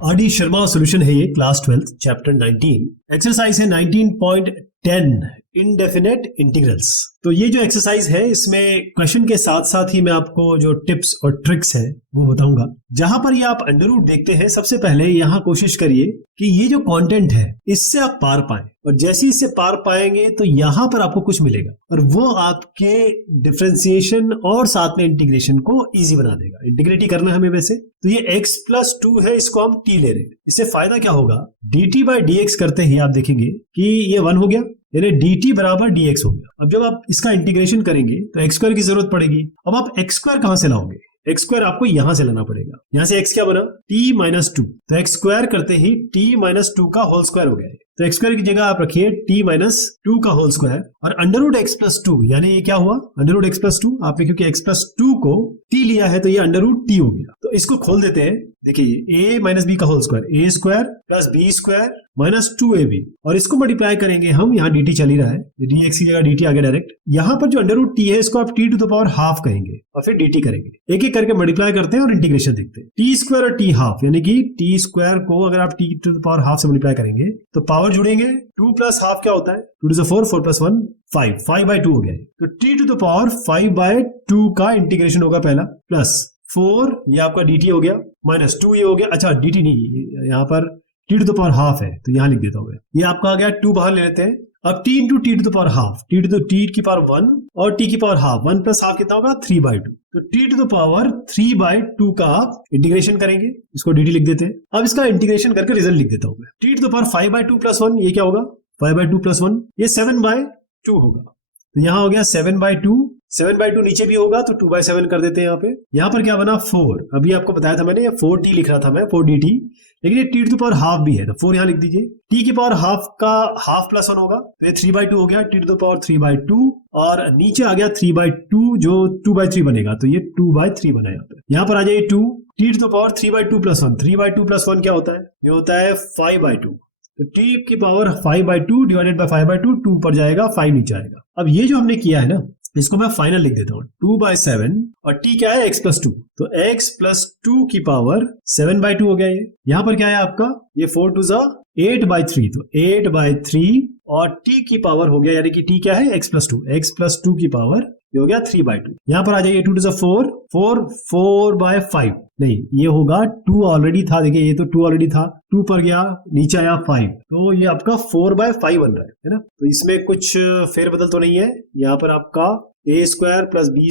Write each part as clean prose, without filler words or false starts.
R D Sharma solution है ये, class 12 chapter 19 exercise है 19.10 इनडेफिनेट इंटीग्रल्स। तो ये जो एक्सरसाइज है इसमें क्वेश्चन के साथ साथ ही मैं आपको जो टिप्स और ट्रिक्स है वो बताऊंगा। जहां पर ये आप अंडर रूट देखते हैं, सबसे पहले यहाँ कोशिश करिए कि ये जो कंटेंट है इससे आप पार पाएं, और जैसे इससे पार पाएंगे तो यहाँ पर आपको कुछ मिलेगा और वो आपके डिफरेंशिएशन और साथ में इंटीग्रेशन को इजी बना देगा। इंटीग्रेट ही करना है हमें वैसे, तो ये x+2 है, इसको हम t ले रहे हैं। इससे फायदा क्या होगा, dt/dx करते ही आप देखेंगे कि ये 1 हो गया, यानी dt बराबर dx हो गया। अब जब आप इसका इंटीग्रेशन करेंगे तो x² की जरूरत पड़ेगी। अब आप x² कहां से लाओगे, x² आपको यहां से लाना पड़ेगा। यहां से x क्या बना, t-2, तो x² करते ही t-2 का होल स्क्वायर हो गया है। तो x² की जगह आप रखिए t-2 का होल स्क्वायर, और अंडर रूट x+2 यानी ये क्या हुआ, अंडर रूट x+2। आपने क्योंकि x+2 को t लिया है तो ये अंडर रूट t हो गया। तो इसको खोल देते हैं, देखिए a - b का whole square, a² + b² - 2ab, और इसको मल्टीप्लाई करेंगे हम, यहाँ dt चल ही रहा है, dx की जगह dt आ गया डायरेक्ट। यहाँ पर जो अंडर रूट t है इसको आप t⁻½ कहेंगे और फिर dt करेंगे। एक एक करके मल्टीप्लाई करते हैं और इंटीग्रेशन देखते हैं। t² और t½ यानी कि t² को अगर आप t⁻½ से मल्टीप्लाई करेंगे तो पावर जुड़ेंगे, 2 + ½ क्या होता है, 2 × 4, 4 + 1 5, 5/2 हो गया। तो t⁻5/2 का इंटीग्रेशन होगा पहला, प्लस 4 ये आपका dt हो गया, -2 ये हो गया। अच्छा dt नहीं, यहाँ पर t⁻½ है तो यहाँ लिख देता हूँ मैं। ये आपका आ गया, 2 बाहर ले लेते हैं। अब t × t⁻½ t⁻1 और t⁻½ 1 + ½ कितना होगा, 3/2। तो t⁻3/2 का आप इंटीग्रेशन करेंगे, इसको dt लिख देते हैं। अब इसका इंटीग्रेशन करके रिजल्ट लिख देता हूँ मैं। t⁻5/2 + 1 ये क्या होगा, 5/2 + 1 ये 7/2 होगा। तो यहाँ हो गया 7/2, 7/2 नीचे भी होगा तो 2/7 कर देते हैं यहाँ पे। यहाँ पर क्या बना, 4। अभी आपको बताया था मैंने, 4t लिख रहा था मैं, 4dt, लेकिन ये t⁻½ भी है तो 4 यहाँ लिख दीजिए। t⁻½ का ½ + 1 होगा तो ये 3/2 हो गया, t⁻3/2, और नीचे आ गया 3/2 जो 2/3 बनेगा, तो ये 2/3 बना यहाँ पे। यहाँ पर आ जाइए 2, t⁻3/2 + 1, 3/2 + 1 क्या होता है, ये होता है 5/2। तो t⁻5/2 / 5/2, 2 पर जाएगा, 5 नीचे आएगा। अब ये जो हमने किया है ना, इसको मैं फाइनल लिख देता हूँ, 2/7, और t क्या है, x+2, तो x+2 की पावर 7/2 हो गया ये। यहाँ पर क्या है आपका, ये 4 × 2 = 8/3, तो 8/3, और t की पावर हो गया, यानी कि t क्या है, x+2 की पावर ये हो गया 3/2। यहाँ पर आ जाइए, 2 × 4, 4/5 नहीं, ये होगा 2 ऑलरेडी था, देखिए ये तो 2 ऑलरेडी था, 2 पर गया, नीचे आया 5, तो ये आपका 4/5 बन रहा है ना। तो इसमें कुछ फेरबदल तो नहीं है, यहाँ पर आपका a² + b²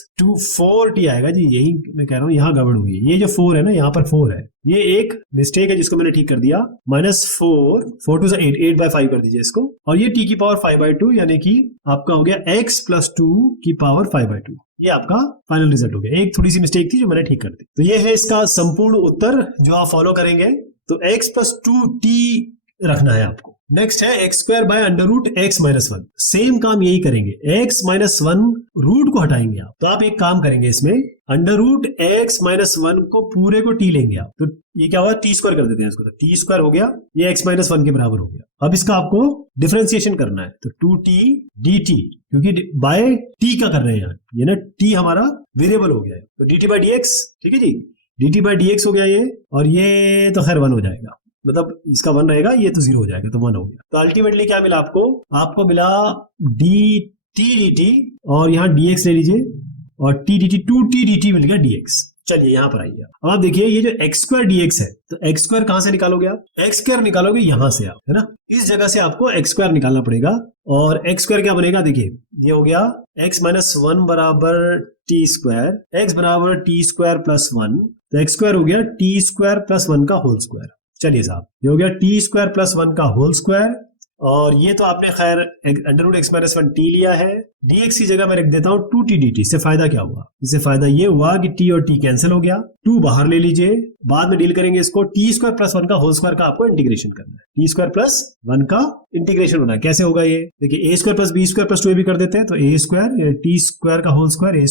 - 2 4t आएगा जी। यही मैं कह रहा हूँ, यहाँ गड़बड़ हुई है। ये जो 4 है ना, यहाँ पर 4 है, ये एक मिस्टेक है जिसको मैंने ठीक कर दिया। -4, 4 × 2 = 8, 8/5 कर दीजिए इसको, और ये t की पावर 5/2 यानी कि आपका हो गया x+2 की पावर 5/2। ये आपका फाइनल रिजल्ट हो गया। एक थोड़ी सी मिस्टेक थी जो मैंने ठीक कर दी। तो ये है इसका संपूर्ण उत्तर जो आप फॉलो करेंगे। तो x+2t रखना है आपको। नेक्स्ट है x² / (x-1). सेम काम यही करेंगे, x-1 रूट को हटाएंगे आप। तो आप एक काम करेंगे इसमें, (x-1) को पूरे को t लेंगे आप, तो ये क्या हुआ, t² कर देते हैं इसको, तो t² हो गया, ये x-1 के बराबर हो गया। अब इसका आपको डिफरेंशिएशन करना है, तो 2t dt, क्योंकि बाय t का कर रहे हैं यहाँ, ये ना t हमारा वेरिएबल हो गया है, तो dt/dx, ठीक है जी, dt/dx हो गया ये, और ये तो खैर 1 हो जाएगा, मतलब इसका 1 रहेगा, ये तो 0 हो जाएगा, तो 1 हो गया। तो अल्टीमेटली क्या मिला आपको मिला dt dt, और यहाँ dx ले लीजिए, और t dt 2t dt मिल गया dx। चलिए यहाँ पर आइए, अब आप देखिए ये जो x² dx है, तो x² कहां से निकालोगे आप, x² निकालोगे यहां से आप, है ना, इस जगह से आपको x² निकालना पड़ेगा। और x² क्या बनेगा, देखिए ये हो गया x-1 = t², x = t² + 1, तो x² हो गया t² + 1 का होल स्क्वायर। चलिए साहब, ये हो गया t² + 1 का होल स्क्वायर, और ये तो आपने खैर (x-1) t लिया है, dx की जगह मैं रख देता हूं 2t dt। इससे फायदा क्या हुआ, इससे फायदा ये हुआ कि t और t कैंसिल हो गया, 2 बाहर ले लीजिए, बाद में डील करेंगे इसको। t² + 1 का होल स्क्वायर का आपको इंटीग्रेशन करना है, t² + 1 का इंटीग्रेशन होना है। कैसे होगा ये, देखिए a² + b² + 2ab कर देते हैं, तो a² t² का होल स्क्वायर, a²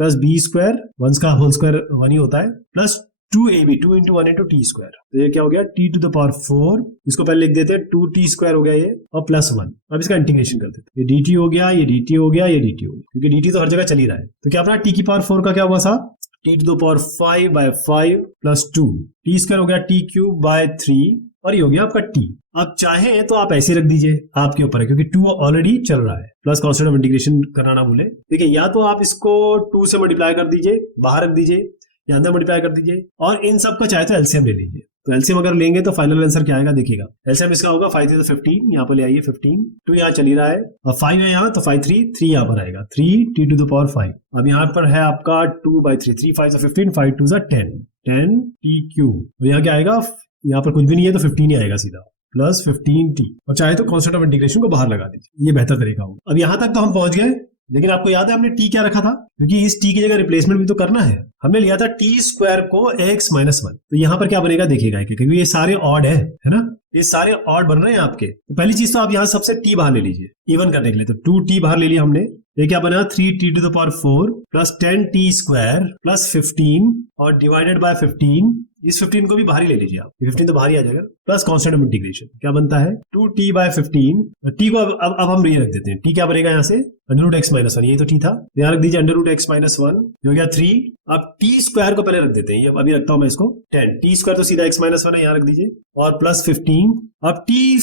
+ b², 1 का होल स्क्वायर 1 ही होता है, प्लस 2ab, 2 × 1 × t², तो ये क्या हो गया, t⁴, इसको पहले लिख देते हैं, 2t² हो गया ये, और +1। अब इसका इंटीग्रेशन कर देते हैं, ये dt हो गया, ये dt हो गया, ये dt हो गया, क्योंकि dt तो हर जगह चल ही रहा है। तो क्या अपना t⁴ का क्या हुआ साहब, T to the power 5 by 5 plus 2, T square हो गया टी क्यूब बाय 3 और ये हो गया आपका टी। आप चाहें तो आप ऐसे रख दीजिए, आपके ऊपर है, क्योंकि 2 ऑलरेडी चल रहा है। प्लस कांस्टेंट ऑफ इंटीग्रेशन करना ना भूले। देखिए या तो आप इसको 2 से मल्टीप्लाई कर दीजिए, बाहर रख दीजिए, या अंदर मल्टीप्लाई कर दीजिए, और इन सब का चाहे तो एलसीएम ले लीजिए। तो एलसीएम अगर लेंगे तो फाइनल आंसर क्या आएगा देखिएगा। एलसीएम इसका होगा 5 3 15, यहाँ पर ले आइए 15, 2 यहाँ चल ही रहा है और 5 है यहाँ, तो 5 3 यहाँ पर आएगा 3 टी टू द पावर 5। अब यहाँ पर है आपका 2 बाई 3, 3 5 15, 5 2 10, 10 टी क्यूब, और यहाँ क्या आएगा, यहाँ पर कुछ भी नहीं है तो 15 ही आएगा सीधा, प्लस 15 टी, और चाहे तो कांस्टेंट ऑफ इंटीग्रेशन को बाहर लगा दीजिए, ये बेहतर तरीका होगा। अब यहाँ तक तो हम पहुंच गए, लेकिन आपको याद है हमने टी क्या रखा था, क्योंकि इस टी की जगह रिप्लेसमेंट भी तो करना है। हमने लिया था टी स्क्वायर को x माइनस 1, तो यहाँ पर क्या बनेगा देखिएगा, क्योंकि ये सारे ऑड है ना, ये सारे ऑड बन रहे हैं आपके। तो पहली चीज तो आप यहाँ सबसे टी बाहर ले लीजिए, इवन करने के लिए, तो 2t बाहर ले लिया हमने। ये क्या बना 3t to the power 4 plus 10t square plus 15 और डिवाइडेड बाय 15, इस 15 को भी बाहर ही ले लीजिए आप, 15 तो बाहर ही आ जाएगा, प्लस कांस्टेंट ऑफ इंटीग्रेशन क्या बनता है 2t बाय 15, टी को अब हम ये रख देते हैं, टी क्या बनेगा यहाँ से अंडर रूट एक्स माइनस 1, ये तो टी था, यहाँ रख दीजिए अंडर रूट एक्स माइनस 1, हो गया 3। अब टी स्क्वायर को पहले रख देते हैं, अभी रखता हूं मैं इसको 10, टी स्क्वायर तो सीधा एक्स माइनस 1 है, यहाँ रख दीजिए, और प्लस 15। अब टी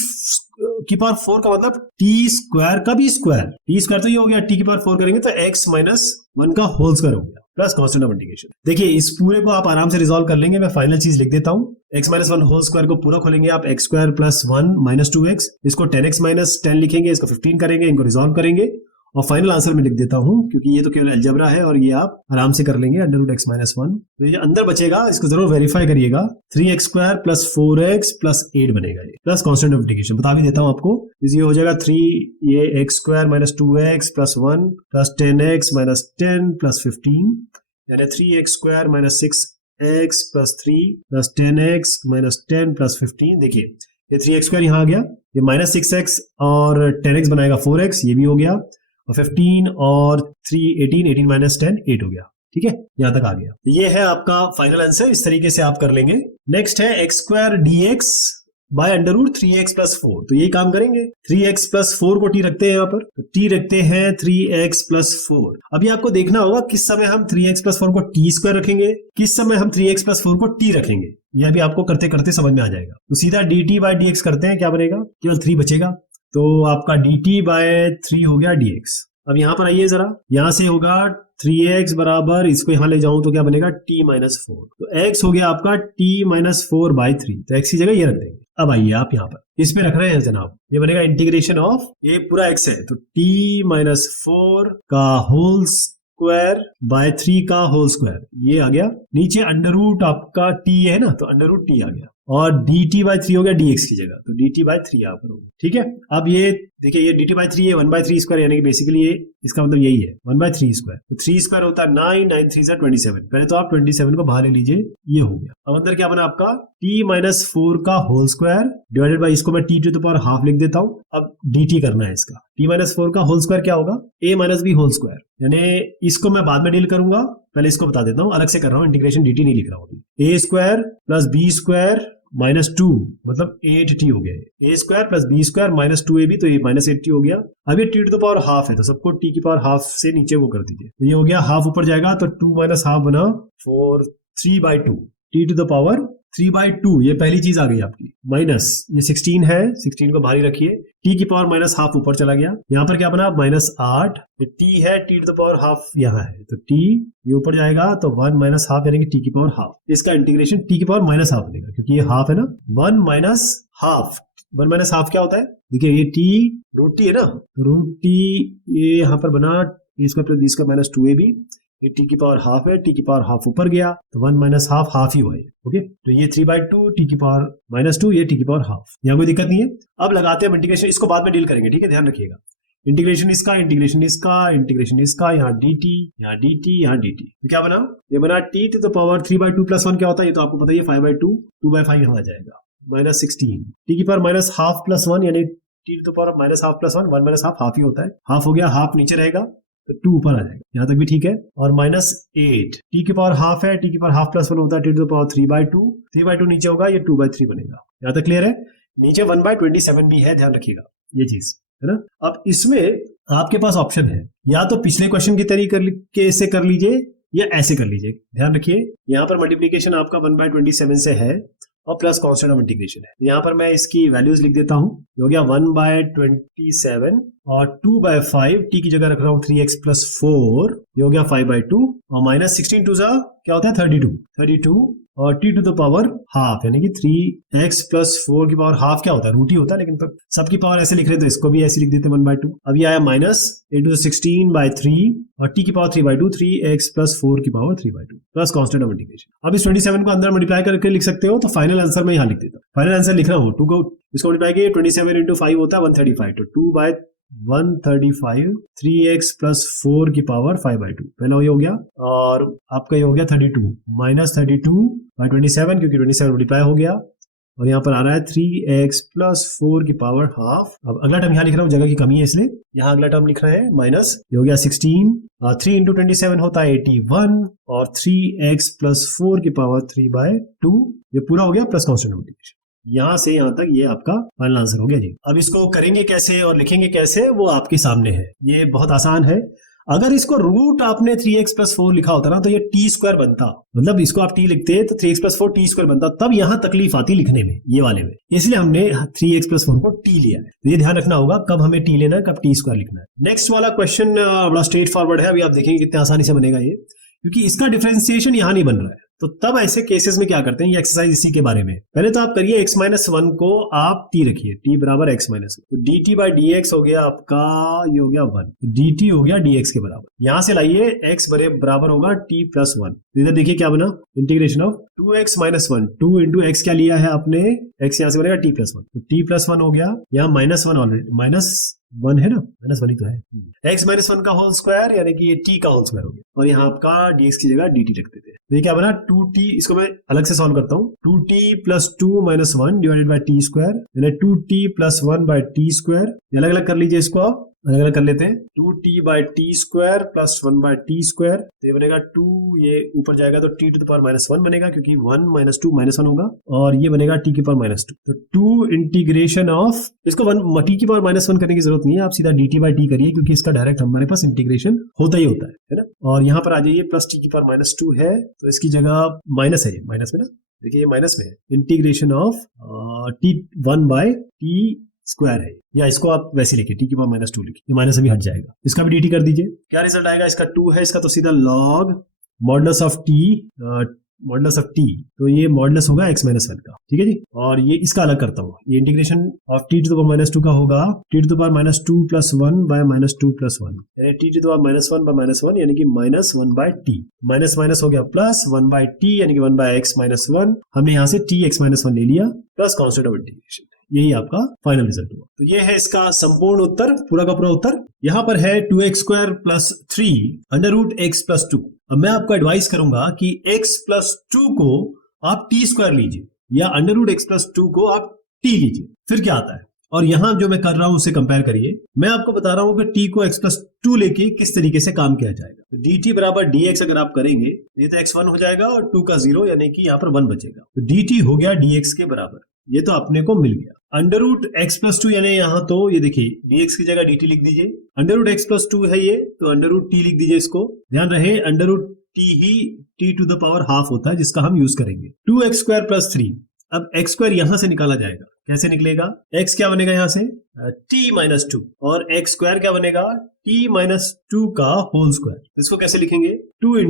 की पावर 4 का मतलब टी स्क्वायर का भी स्क्वायर, टी स्क्वायर तो ये हो गया, टी की पावर 4 करेंगे तो एक्स माइनस 1 का होल स्क्वायर हो गया, प्लस कांस्टेंट ऑफ इंटीग्रेशन। देखिए इस पूरे को आप आराम से रिजॉल्व कर लेंगे, मैं फाइनल चीज लिख देता हूं, एक्स माइनस 1 होल स्क्वायर को पूरा खोलेंगे आप, x square plus 1 minus 2x, इसको 10x माइनस 10 लिखेंगे, इसको 15 करेंगे, इनको रिजॉल्व करेंगे, और फाइनल आंसर में लिख देता हूं, क्योंकि ये तो केवल अलजेब्रा है और ये आप आराम से कर लेंगे, अंडर रूट एक्स माइनस 1। तो ये अंदर बचेगा, इसको जरूर वेरीफाई करिएगा, 3x square plus 4x plus 8 बनेगा ये, प्लस कांस्टेंट ऑफ इंटीग्रेशन बता भी देता हूं आपको, ये हो जाएगा 3 ये x square minus 2x plus 1 plus 10x minus 10 plus 15, यानी 3x square minus 6x plus 3 plus 10x minus 10 plus 15। देखिए ये 3x स्क्वायर यहाँ आ गया, ये माइनस 6x और 10x बनाएगा 4x, ये भी हो गया, और 15 और 3 18, 18 माइनस 10 8 हो गया, ठीक है, यहां तक आ गया। ये है आपका फाइनल आंसर, इस तरीके से आप कर लेंगे। नेक्स्ट है X square dx by under root 3x plus 4, तो यही काम करेंगे, 3x प्लस 4 को t रखते हैं यहाँ पर, तो t रखते हैं 3x प्लस 4। अभी आपको देखना होगा किस समय हम 3x प्लस 4 को t स्क्वायर रखेंगे, किस समय हम 3x प्लस 4 को t रखेंगे, यह भी आपको करते करते समझ में आ जाएगा। तो सीधा dt बाय dx करते हैं, क्या बनेगा, केवल 3 बचेगा, तो आपका dt बाय 3 हो गया dx। अब यहां पर आइए जरा, यहां से होगा 3x बराबर, इसको यहां ले जाऊं तो क्या बनेगा t माइनस 4, तो x हो गया आपका t माइनस 4 बाई 3, तो x की जगह ये रख देंगे। अब आइए आप यहाँ पर इस पे रख रहे हैं जनाब, ये बनेगा इंटीग्रेशन ऑफ, ये पूरा x है तो t माइनस 4 का होल स्क्वायर बाय 3 का होल स्क्वायर, ये आ गया, नीचे अंडर रूट आपका t है ना, तो अंडर रूट t आ गया, और dt बाई 3 हो गया dx की जगह, तो dt बाई 3 यहाँ पर होगा, ठीक है। अब ये देखिए ये dt बाई 3 है 1 बाई 3 स्क्वायर, यानी कि बेसिकली ये इसका मतलब यही है 1 बाई 3 स्क्वायर, तो 3 स्क्वायर होता है 9, 9 3 27, पहले तो आप 27 को बाहर ले लीजिए, ये हो गया। अब अंदर क्या बना आपका t माइनस 4 का होल स्क्वायर डिवाइडेड बाई, इसको मैं t to the power half लिख देता हूँ। अब dt करना है इसका, t माइनस 4 का होल स्क्वायर क्या होगा, a minus b whole square, यानी इसको मैं बाद में डील करूंगा, पहले इसको बता देता हूँ, अलग से कर रहा हूँ, इंटीग्रेशन dt नहीं लिख रहा हूँ, a square plus b square minus 2 मतलब 8t हो गया, a square plus b square minus 2ab, तो ये माइनस 8t हो गया। अब ये t to the power half है, तो सबको t की पावर हाफ से नीचे वो कर दीजिए, तो ये हो गया हाफ ऊपर जाएगा, तो 2 माइनस हाफ बना 4, 3 by 2, t to the power 3 by 2, ये पहली चीज आ गई आपकी, माइनस ये 16 है, 16 को बाहर ही रखिए, t की पावर माइनस हाफ ऊपर चला गया, यहाँ पर क्या बना माइनस 8, t है t to the power half यहाँ है, तो t ये ऊपर जाएगा, तो 1 माइनस हाफ यानी कि t की पावर हाफ, इसका इंटीग्रेशन t की पावर माइनस हाफ बनेगा, क्योंकि ये हाफ है ना, 1 माइनस हाफ, 1 माइनस हाफ क्या होता है, देखिए ये t रूट t है ना, रूट t ये यहाँ पर बना, इसका प्लस 20 का माइनस 2ab, ये t की पावर हाफ है, t की पावर हाफ ऊपर गया, तो 1 माइनस हाफ हाफ ही हुआ है, ओके, तो ये 3 बाई 2 t की पावर माइनस 2, ये t की पावर हाफ, यहाँ कोई दिक्कत नहीं है। अब लगाते हैं इंटीग्रेशन, इसको बाद में डील करेंगे, ठीक है, ध्यान रखिएगा, इंटीग्रेशन इसका, इंटीग्रेशन इसका, इंटीग्रेशन इसका, यहाँ dt, यहाँ dt, यहाँ dt, तो क्या बना, ये बना t to the power 3 by 2 plus 1 क्या होता है, ये तो आपको पता ही है 5 बाई 2, 2 बाई 5 यहाँ आ जाएगा, माइनस 16, t की पावर माइनस हाफ प्लस 1, यानी t to the power minus half plus 1, 1 minus half ही होता है, हाफ हो गया, हाफ नीचे रहेगा, तो 2 ऊपर आ जाएगा, यहाँ तक भी ठीक है, और माइनस 8, t की पावर हाफ है, t की पावर हाफ प्लस 1 होता है t to the power 3 by 2, 3 by 2 नीचे होगा, ये 2 बाई 3 बनेगा, यहाँ तक क्लियर है, नीचे 1 बाई 27 भी है, ध्यान रखिएगा ये चीज है ना। अब इसमें आपके पास ऑप्शन है, या तो पिछले क्वेश्चन की तरीके से कर लीजिए, या ऐसे कर लीजिए। ध्यान रखिए यहाँ पर मल्टीप्लीकेशन आपका 1/27 से है और प्लस कांस्टेंट ऑफ इंटीग्रेशन है। यहाँ पर मैं इसकी वैल्यूज लिख देता हूँ। हो गया 1/27 और 2/5, टी की जगह रख रहा हूँ 3x + 4, ये हो गया 5/2 और माइनस 16 2 क्या होता है 32 और t to the power half यानी कि 3x + 4 की पावर हाफ क्या होता है, रूट ही होता है, लेकिन सबकी पावर ऐसे लिख रहे थे, इसको भी ऐसे लिख देते 1/2। अब ये आया माइनस 8/16/3 और t की पावर 3/2, 3x + 4 की power 3/2 plus constant of integration. अब इस 27 को अंदर मल्टीप्लाई करके लिख सकते हो, तो फाइनल आंसर मैं यहाँ लिख देता हूँ। फाइनल आंसर लिख रहा हूँ 2 को इसको मल्टीप्लाई किए 27 × 5 होता है 135, तो 2/135 3x + 4 की पावर 5/2 पहला ये हो गया और आपका ये हो गया 32 माइनस 32/27 क्योंकि 27 मल्टीप्लाई हो गया और यहाँ पर आ रहा है 3x + 4 की पावर हाफ। अब अगला टर्म यहाँ लिख रहा हूँ, जगह की कमी है इसलिए यहाँ अगला टर्म लिख रहे हैं माइनस, ये हो गया 16, 3 × 27 होता है 81 और 3x + 4 की पावर 3/2, ये पूरा हो गया प्लस कांस्टेंट ऑफ इंटीग्रेशन। यहाँ से यहाँ तक ये आपका फाइनल आंसर हो गया जी। अब इसको करेंगे कैसे और लिखेंगे कैसे वो आपके सामने है, ये बहुत आसान है। अगर इसको रूट आपने 3x + 4 लिखा होता ना तो ये t² बनता, मतलब इसको आप t लिखते तो 3x + 4 t² बनता, तब यहाँ तकलीफ आती लिखने में, ये वाले में, इसलिए हमने 3x + 4 को t लिया है। ये ध्यान रखना होगा कब हमें t लेना है, कब t² लिखना है। नेक्स्ट वाला क्वेश्चन बड़ा स्ट्रेट फॉरवर्ड है, अभी आप देखेंगे कितने आसानी से बनेगा ये, क्योंकि इसका डिफरेंशिएशन यहाँ नहीं बन रहा है। तो तब ऐसे केसेस में क्या करते हैं, ये एक्सरसाइज इसी के बारे में। पहले तो आप करिए x - 1 को आप t रखिए, t = x - 1, तो dt/dx हो गया आपका, ये हो गया 1, dt हो गया dx के बराबर। यहां से लाइए x बराबर होगा t + 1, इधर देखिए क्या बना, इंटीग्रेशन ऑफ 2x - 1, 2 × x क्या लिया है आपने, x यहां से बनेगा t + 1, तो t + 1 हो गया, यहाँ -1 ऑलरेडी, -1 है ना, -1 ही तो है, x - 1 का होल स्क्वायर यानी कि ये t का होल स्क्वायर हो गया और यहाँ आपका dx की जगह dt रख देते हैं। तो ये क्या बना 2t, इसको मैं अलग से सॉल्व करता हूँ, 2t + 2 - 1 / t² यानी 2t + 1/t², अलग अलग कर लीजिए, इसको आप अलग अलग कर लेते हैं, 2t/t² + 1/t², तो ये बनेगा 2, ये ऊपर जाएगा तो t टू द पावर -1 बनेगा क्योंकि 1 - 2 -1 होगा और ये बनेगा t की पावर -2, तो 2 इंटीग्रेशन ऑफ, इसको t की पावर -1 करने की जरूरत नहीं है, आप सीधा dt/t करिए क्योंकि इसका डायरेक्ट हमारे पास इंटीग्रेशन होता ही होता है ना। और यहाँ पर आ जाइए प्लस t की पावर -2 है तो इसकी जगह माइनस है, ये माइनस में ना, देखिए ये माइनस में है, इंटीग्रेशन ऑफ t 1/t² है, या इसको आप वैसे लिखिए t की पावर -2 लिखिए, ये माइनस अभी हट जाएगा, इसका भी dt कर दीजिए। क्या रिजल्ट आएगा, इसका 2 है, इसका तो सीधा log मॉडुलस ऑफ t, तो ये मॉडुलस होगा x - 1 का, ठीक है जी। और ये इसका अलग करता हूँ, ये integration of t to the power -2 का होगा t टू द पावर -2 + 1 / -2 + 1 यानी t टू द पावर -1 / -1 यानी कि -1/t, माइनस हो गया प्लस 1/t यानी कि 1/x - 1, हमने यहाँ से tx - 1 ले लिया प्लस कांस्टेंट ऑफ इंटीग्रेशन, यही आपका फाइनल रिजल्ट हुआ। तो ये है इसका संपूर्ण उत्तर, पूरा का पूरा उत्तर। यहाँ पर है 2x² + 3 √x + 2। अब मैं आपको एडवाइस करूंगा कि x + 2 को आप t² लीजिए या √x + 2 को आप t लीजिए, फिर क्या आता है। और यहां जो मैं कर रहा हूं उसे कंपेयर करिए, मैं आपको बता रहा हूं कि t को x + 2 लेके किस तरीके से काम किया जाएगा। dt = dx अगर आप करेंगे ये तो x1 हो जाएगा और 2 का 0 यानी कि यहाँ पर 1 बचेगा, तो dt हो गया dx के बराबर, ये तो अपने को मिल गया। √x + 2 यानी यहाँ तो ये देखिए dx की जगह dt लिख दीजिए, √x + 2 है ये तो √t लिख दीजिए, इसको ध्यान रहे √t ही t to the power half होता है जिसका हम यूज करेंगे। 2x² + 3, अब x² यहां से निकाला जाएगा, कैसे निकलेगा, x क्या बनेगा यहाँ से t - 2 और x² क्या बनेगा t - 2 का होल स्क्वायर, इसको कैसे लिखेंगे 2 ×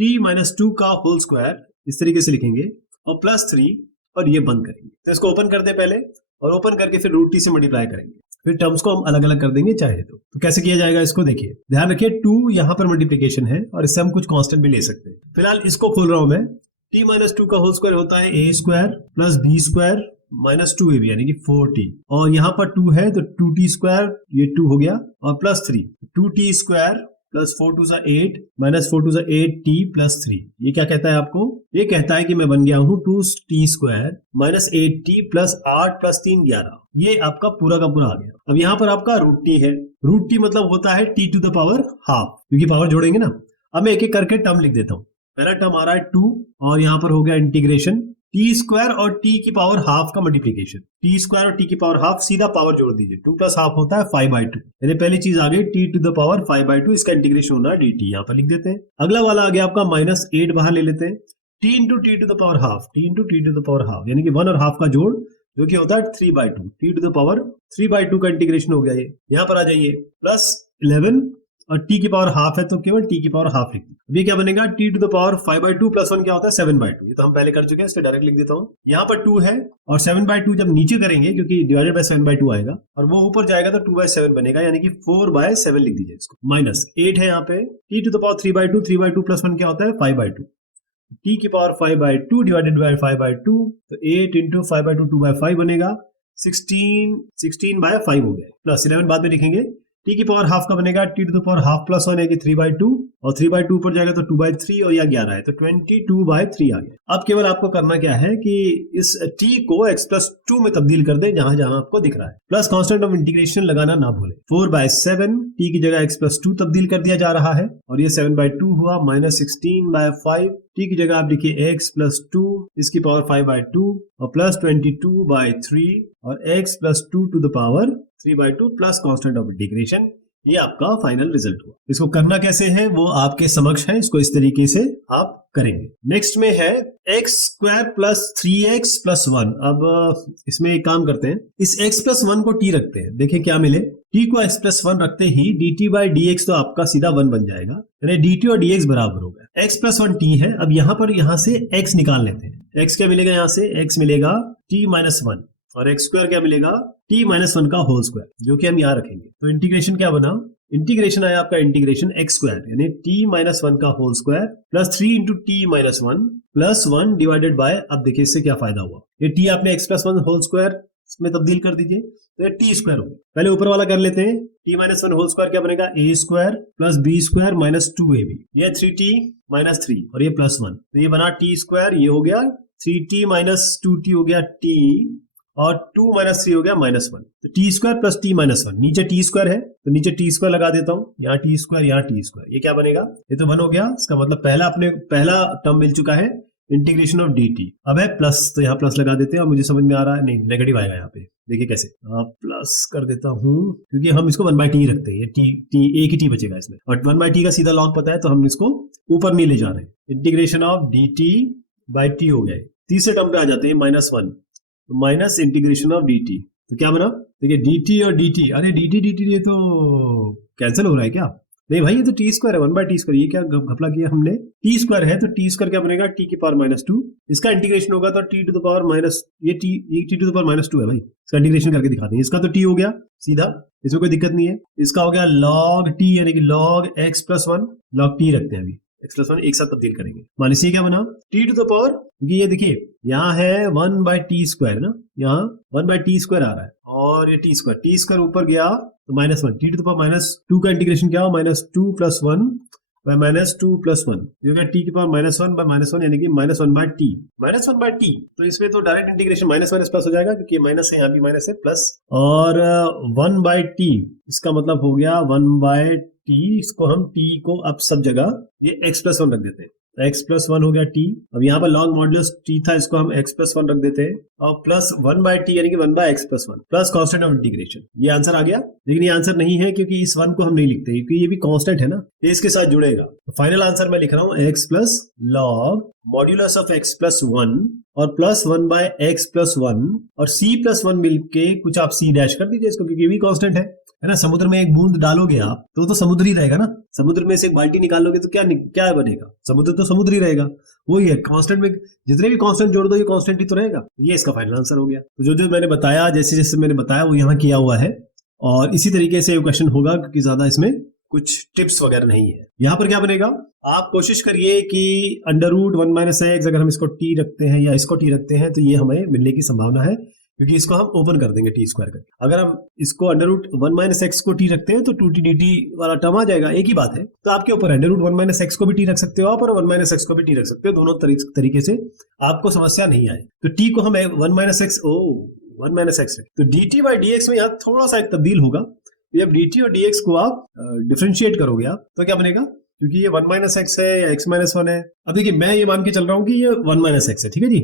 t - 2 का होल स्क्वायर, इस तरीके से लिखेंगे और +3 और ये बंद करेंगे। तो इसको ओपन कर दे पहले और ओपन करके फिर √t से मल्टीप्लाई करेंगे, फिर टर्म्स को हम अलग अलग कर देंगे चाहे तो कैसे किया जाएगा इसको देखिए, ध्यान रखिए 2 यहाँ पर मल्टीप्लिकेशन है और इससे हम कुछ कांस्टेंट भी ले सकते हैं। फिलहाल इसको खोल रहा हूं मैं, t - 2 का होल स्क्वायर होता है a² + b² - 2ab यानी कि 4t और यहाँ पर 2 है तो 2t², ये 2 हो गया और +3 2t² + 4 2 8 - 4 2 8t + 3, ये क्या कहता है आपको, ये कहता है कि मैं बन गया हूं 2t² - 8t + 8 + 3 11, ये आपका पूरा का पूरा आ गया। अब यहाँ पर आपका √t है, √t मतलब होता है t to the power half, क्योंकि पावर जोड़ेंगे ना। अब मैं एक एक करके टर्म लिख देता हूँ, पहला टर्म आ रहा है 2 और यहाँ पर हो गया इंटीग्रेशन टी स्क्वायर और टी की पावर हाफ का मल्टीप्लीकेशन, टी स्क्वायर और टी की पावर हाफ, सीधा पावर जोड़ दीजिए, 2 प्लस हाफ होता है 5/2, यानी पहली चीज आ गई टी टू द पावर 5/2, इसका इंटीग्रेशन होना है dt, यहाँ पर लिख देते हैं। अगला वाला आ गया आपका -8, बाहर ले लेते हैं, T into T to the power half, T into T to the power half, यानी कि 1 और हाफ का जोड़ जो कि होता है 3/2, टी टू द पावर 3/2 का इंटीग्रेशन हो गया ये। यहाँ पर आ जाइए प्लस 11 और t की पावर हाफ है तो केवल t की पावर हाफ लिख दी। अब ये क्या बनेगा, t to the power 5/2 plus 1 क्या होता है 7/2, ये तो हम पहले कर चुके हैं, इसलिए डायरेक्ट लिख देता हूँ। यहाँ पर 2 है और 7/2 जब नीचे करेंगे क्योंकि डिवाइडेड बाय 7/2 आएगा और वो ऊपर जाएगा तो 2/7 बनेगा, यानी कि 4/7 लिख दीजिए इसको। -8 है यहाँ पे, t to the power 3/2, 3/2 plus 1 क्या होता है 5/2, t की पावर 5/2 डिवाइडेड बाय 5/2, तो 8 इंटू 5/2 2/5 बनेगा, 16/5 हो गया, प्लस 11 बाद में लिखेंगे। t की पावर हाफ का बनेगा t to the power half plus 1 है कि 3/2 और 3/2 ऊपर जाएगा तो 2/3 और यहाँ 11 है तो 22/3 आ गया। अब केवल आपको करना क्या है कि इस t को x+2 में तब्दील कर दें जहां जहां आपको दिख रहा है, प्लस कांस्टेंट ऑफ इंटीग्रेशन लगाना ना भूलें। 4/7 t की जगह x+2 तब्दील कर दिया जा रहा है और ये 7/2 हुआ, -16/5 t की जगह आप लिखिए x+2 इसकी पावर 5/2 और प्लस 22/3 और x+2 to the power 3/2 plus constant of integration, ये आपका फाइनल रिजल्ट हुआ। इसको करना कैसे है वो आपके समक्ष है, इसको इस तरीके से आप करेंगे। नेक्स्ट में है x² प्लस 3x प्लस 1। अब इसमें एक काम करते हैं, इस x प्लस 1 को t रखते हैं, देखिए क्या मिले। t को x प्लस 1 रखते ही dt/dx तो आपका सीधा 1 बन जाएगा, यानी dt और dx बराबर होगा। x प्लस 1 t है, अब यहाँ से x निकाल लेते हैं। x क्या मिलेगा, यहाँ से x मिलेगा t-1 और x² क्या मिलेगा t-1 का होल स्क्वायर, जो कि हम यहाँ रखेंगे। तो इंटीग्रेशन क्या बना, इंटीग्रेशन आया आपका इंटीग्रेशन x² यानी t-1 का whole square plus 3 into t-1 plus 1 divided by, अब देखिए इससे क्या फायदा हुआ, ये t आपने x प्लस 1 होल स्क्वायर में तब्दील कर दीजिए तो ये t² हो गया। पहले ऊपर वाला कर लेते हैं, t-1 होल स्क्वायर क्या बनेगा a² plus b² minus 2ab, ये 3t-3 और ये प्लस 1, तो ये बना t², ये हो गया 3t माइनस 2t हो गया t और 2 - 3 हो गया -1, तो t² प्लस t-1, नीचे t² है तो नीचे t² लगा देता हूं, यहाँ t², यहाँ t², ये क्या बनेगा, ये तो 1 हो गया। इसका मतलब पहला टर्म मिल चुका है इंटीग्रेशन ऑफ dt। अब है प्लस, तो यहाँ प्लस लगा देते हैं और मुझे समझ में आ रहा है, नहीं नेगेटिव आएगा यहाँ पे, देखिए कैसे, प्लस कर देता हूँ क्योंकि हम इसको 1/t रखते हैं, t एक ही t बचेगा इसमें और 1/t का सीधा लॉग पता है तो हम इसको ऊपर नहीं ले जा रहे हैं। इंटीग्रेशन ऑफ dt/t हो गया। तीसरे टर्म पे आ जाते हैं -1 माइनस इंटीग्रेशन ऑफ dt, तो क्या बना, देखिए dt और dt, अरे dt ये तो कैंसिल हो रहा है क्या, नहीं भाई ये तो t² है 1/t², ये क्या घपला किया हमने, t² है तो t² क्या बनेगा t की पावर -2, इसका इंटीग्रेशन होगा तो t to the power minus, ये t टू द पावर -2 है भाई, इसका इंटीग्रेशन करके दिखाते हैं। इसका तो t हो गया सीधा, इसमें कोई दिक्कत नहीं है। इसका हो गया log t यानी कि log x plus 1, log t रखते हैं अभी, x प्लस 1 एक साथ तब्दील करेंगे। मान लीजिए क्या बना t टू द पावर, क्योंकि ये देखिए यहाँ है 1/t² ना, यहाँ 1/t² आ रहा है और ये t² ऊपर गया तो -1, t टू द पावर -2 का इंटीग्रेशन क्या हो, -2 प्लस 1 बाय -2 प्लस 1, जो कि t की पावर -1 बाय -1 यानी कि -1/t, तो इसमें तो डायरेक्ट इंटीग्रेशन माइनस प्लस हो जाएगा क्योंकि माइनस है, यहाँ भी माइनस है प्लस, और 1/t इसका मतलब हो गया 1/t, इसको हम t को अब सब जगह ये x प्लस 1 रख देते हैं, x प्लस 1 हो गया t, अब यहाँ पर लॉग मॉड्यूलस t था, इसको हम x प्लस 1 रख देते हैं और प्लस 1/t यानी कि 1/x plus 1 plus constant of integration, ये आंसर आ गया। लेकिन ये आंसर नहीं है क्योंकि इस 1 को हम नहीं लिखते क्योंकि ये भी कांस्टेंट है ना, ये इसके साथ जुड़ेगा। तो फाइनल आंसर मैं लिख रहा हूँ x plus log modulus of x plus 1 और प्लस 1/x प्लस 1 और c प्लस 1 मिलके कुछ आप c डैश कर दीजिए इसको, क्योंकि ये भी कांस्टेंट है ना। समुद्र में एक बूंद डालोगे आप तो समुद्र ही रहेगा ना, समुद्र में से एक बाल्टी निकालोगे तो क्या बनेगा, समुद्र तो समुद्र ही रहेगा। वही है, कांस्टेंट में जितने भी कांस्टेंट जोड़ दो ये कांस्टेंट ही तो रहेगा। ये इसका फाइनल आंसर हो गया। तो जो मैंने बताया, जैसे मैंने बताया वो यहाँ किया हुआ है और इसी तरीके से क्वेश्चन होगा क्योंकि ज्यादा इसमें कुछ टिप्स वगैरह नहीं है। यहाँ पर क्या बनेगा, आप कोशिश करिए कि √1 - x अगर हम इसको t रखते हैं या इसको t रखते हैं तो ये हमें मिलने की संभावना है क्योंकि इसको हम ओपन कर देंगे t² करके। अगर हम इसको √1 - x को t रखते हैं तो 2t dt वाला टर्म आ जाएगा, एक ही बात है। तो आपके ऊपर है, √1 - x को भी t रख सकते हो आप और 1 - x को भी t रख सकते हो, दोनों तरीके से आपको समस्या नहीं आए। तो t को हम 1 - x तो dt/dx में यहाँ थोड़ा सा एक तब्दील होगा। जब dt और dx को आप डिफरेंशिएट करोगे आप तो क्या बनेगा, क्योंकि ये 1 - x है या x - 1 है। अब देखिए मैं ये मान के चल रहा हूँ कि ये 1 - x है, ठीक है जी।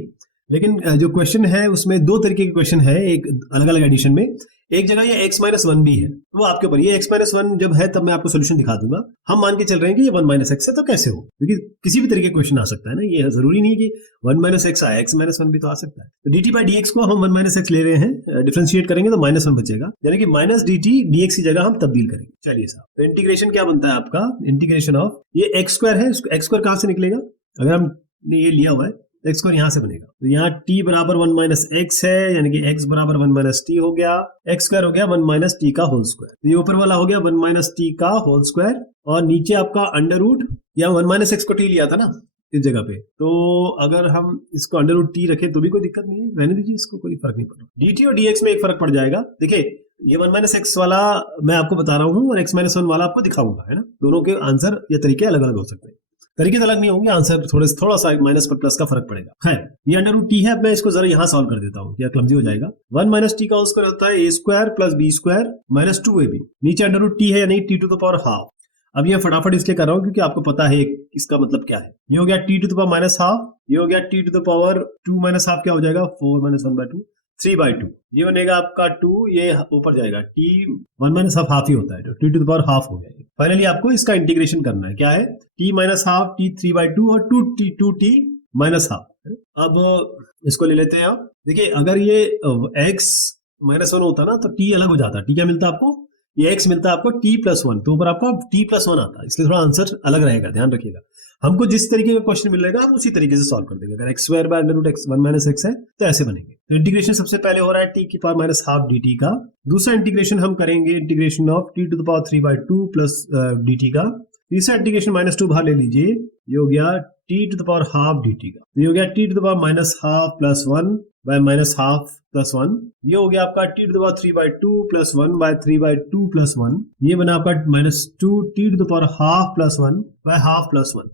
लेकिन जो क्वेश्चन है उसमें दो तरीके के क्वेश्चन है, एक अलग अलग एडिशन में। एक जगह ये x माइनस वन भी है, तो वो आपके ऊपर, ये x माइनस वन जब है तब मैं आपको सोल्यूशन दिखा दूंगा। हम मान के चल रहे हैं कि ये 1 माइनस एक्स है, तो कैसे हो, क्योंकि किसी भी तरीके का क्वेश्चन आ सकता है ना, ये जरूरी नहीं कि 1 माइनस एक्स आए, x माइनस वन भी तो आ सकता है। तो dt बाई dx को हम 1 माइनस एक्स ले रहे हैं, डिफरेंशिएट करेंगे तो माइनस वन बचेगा, यानी कि माइनस dt dx की जगह हम तब्दील करेंगे। चलिए साहब, तो इंटीग्रेशन क्या बनता है आपका, इंटीग्रेशन ऑफ ये एक्स स्क्वायर है, एक्स स्क्वायर कहां से निकलेगा, अगर हमने ये लिया हुआ है एक्स स्क्वायर यहां से बनेगा, तो यहाँ t बराबर 1 माइनस एक्स है, यानी कि x बराबर 1 माइनस टी हो गया, एक्स स्क्वायर हो गया 1 माइनस टी का होल स्क्वायर, तो ये ऊपर वाला हो गया 1 माइनस टी का होल स्क्वायर, और नीचे आपका अंडर रूट, या 1 माइनस एक्स को t लिया था ना इस जगह पे, तो अगर हम इसको अंडर रूट टी रखें तो भी कोई दिक्कत नहीं है, रहने दीजिए, इसको कोई फर्क नहीं पड़ रहा। dt और dx में एक फर्क पड़ जाएगा। देखिए ये 1 माइनस एक्स वाला मैं आपको बता रहा हूँ और x माइनस वन वाला आपको दिखाऊंगा, है ना, दोनों के आंसर या तरीके अलग अलग हो सकते हैं, तरीके तो अलग नहीं होंगे, आंसर थोड़ा सा माइनस पर प्लस का फर्क पड़ेगा। खैर, ये अंडर रूट टी है, अब मैं इसको जरा यहाँ सॉल्व कर देता हूँ, क्या क्लमजी हो जाएगा। 1 माइनस टी का होल स्क्वायर होता है a square plus b square minus 2ab, नीचे अंडर रूट टी है यानी t to the power half. अब ये फटाफट इसलिए कर रहा हूँ क्योंकि आपको पता है इसका मतलब क्या है। ये हो गया t to the power minus half, ये हो गया t to the power 2 minus half, क्या हो जाएगा 4 माइनस 1/2, 3/2, ये बनेगा आपका 2, ये ऊपर जाएगा t 1 माइनस हाफ ही होता है, तो t to the power half हो गया। फाइनली आपको इसका इंटीग्रेशन करना है, क्या है t माइनस हाफ, t 3/2 और 2t माइनस हाफ। अब इसको ले लेते हैं आप। देखिए अगर ये x माइनस वन होता ना तो t अलग हो जाता, t क्या मिलता आपको, ये x मिलता आपको t प्लस वन, तो ऊपर आपका t प्लस वन आता, इसलिए थोड़ा आंसर अलग रहेगा, ध्यान रखिएगा। हमको जिस तरीके का क्वेश्चन मिलेगा हम उसी तरीके से सॉल्व कर देंगे। अगर X square by under root X 1 minus X है तो ऐसे बनेंगे। तो इंटीग्रेशन सबसे पहले हो रहा है t की पावर माइनस हाफ dt का, दूसरा इंटीग्रेशन हम करेंगे integration of t to the power 3/2 plus dt का, तीसरा इंटीग्रेशन माइनस 2 बाहर ले लीजिए, ये हो गया t to the power half dt का, ये हो गया t to the power minus half plus 1 by minus half plus 1, ये हो गया आपका t to the power 3/2 plus 1 by 3/2 plus 1, ये बना आपका minus 2 t to the power half plus 1 by half plus 1।